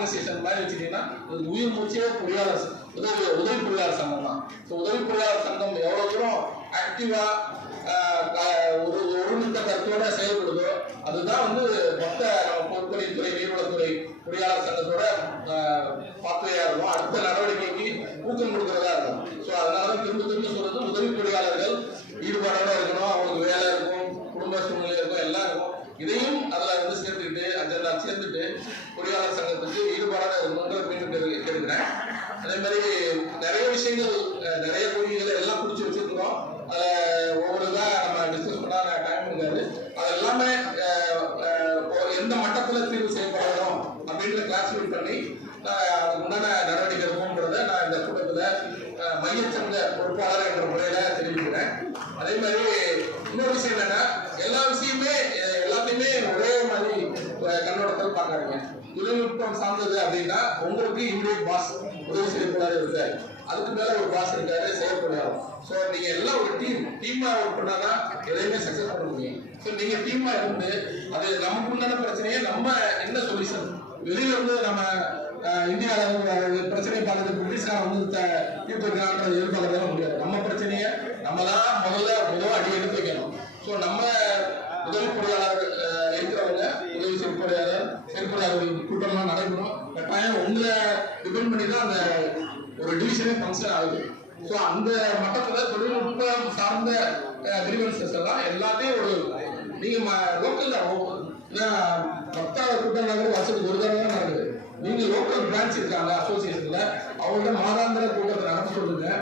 Organisation மாதிரி வச்சுட்டீங்கன்னா உயிர் மூச்சே பொறியாளர் உதவி பொறியாளர் சங்கம் தான். ஸோ உதவி பொறியாளர் சங்கம் எவ்வளோ தூரம் ஆக்டிவா ஒரு ஒருமித்த கருத்தோட செயல்படுதோ அதுதான் வந்து மொத்த பொதுப்பணித்துறை நீர்வளத்துறை பொறியாளர் சங்கத்தோட பாத்துவையா இருக்கும். அடுத்த நடவடிக்கைக்கு ஊக்கம் கொடுக்கறதா இருக்கும். ஸோ அதனாலதான் திரும்ப சொல்றது உதவி பொறியாளர்கள் ஈடுபாடோட இருக்கணும். அவங்களுக்கு வேலை இருக்கும், குடும்ப சூழ்நிலை இருக்கும், எல்லாம் இருக்கும். இதையும் அதுல வந்து சேர்த்துக்கிட்டு அஜெண்டா சேர்ந்துட்டு பொறியாளர் சங்கத்துக்கு ஈடுபாடாக இருக்கணும்ன்ற மீண்டும் கேட்கிறேன். அதே மாதிரி நிறைய விஷயங்கள் நிறைய கொள்கைகளை எல்லாம் பிடிச்சி வச்சிருக்கிறோம். அதில் ஒவ்வொருதான் நம்ம டிஸ்கஸ் பண்ண டைம் இருக்காது. அது எல்லாமே எந்த மட்டத்தில் தீர்வு செய்யப்படணும் அப்படின்ற கிளாசிஃபை பண்ணி அதுக்கு உண்டான நடவடிக்கை இருக்கும்ன்றத நான் இந்த கூட்டத்தில் மையச்சங்க பொறுப்பாளர் என்ற முறையில் தெரிவிக்கிறேன். அதே மாதிரி இன்னொரு விஷயம் என்னன்னா எல்லா விஷயமே எல்லாத்தையுமே ஒரே மாதிரி கண்ணோட்டத்தில் பார்க்காதீங்க. தொழில்நுட்பம் சார்ந்தது அப்படின்னா உங்களுக்கு இம்மிடியட் பாஸ் உதவி செய்யக்கூடாது இருக்காரு, அதுக்கு மேல ஒரு பாஸ் இருக்காரு செய்யக்கூடாது. ஸோ நீங்க எல்லாம் ஒரு டீமா ஒர்க் பண்ணாதான் எதையுமே சக்சஸ் பண்ண முடியும். ஸோ நீங்க டீமா இருந்து அது நமக்கு உண்டான பிரச்சனையே நம்ம என்ன சொல்யூஷன் வெளியில வந்து நம்ம இந்தியாவில் பிரச்சனையை பார்க்கறது பிரிட்டிஷ்காரன் வந்து தீர்த்துக்கான எதிர்பார்க்கறதே முடியாது. நம்ம பிரச்சனையை நம்ம தான் முதல்ல அடி எடுத்து வைக்கணும். ஸோ நம்ம உதவி பொறியாளர் இருக்கிறவங்க உதவி செயற்பொறியாளர் கூட்டம்லாம் நடைபெறும். கட்டாயம் உங்களை டிபெண்ட் பண்ணி தான் அந்த ஒரு டிவிஷனே ஃபங்க்ஷன் ஆகுது. ஸோ அந்த மட்டத்தில் தொழில்நுட்பம் சார்ந்த கிரீவன்சஸ் எல்லாம் எல்லாத்தையும் ஒரு நீங்க லோக்கல்ல பத்தாவது கூட்டம் வருஷத்துக்கு ஒரு தடவை தான் நடக்குது. நீங்க லோக்கல் பிரான்ச் இருக்காங்க அசோசியேஷன்ல அவங்கள்ட்ட மாதாந்திர கூட்டத்தை நடத்த சொல்லுங்க.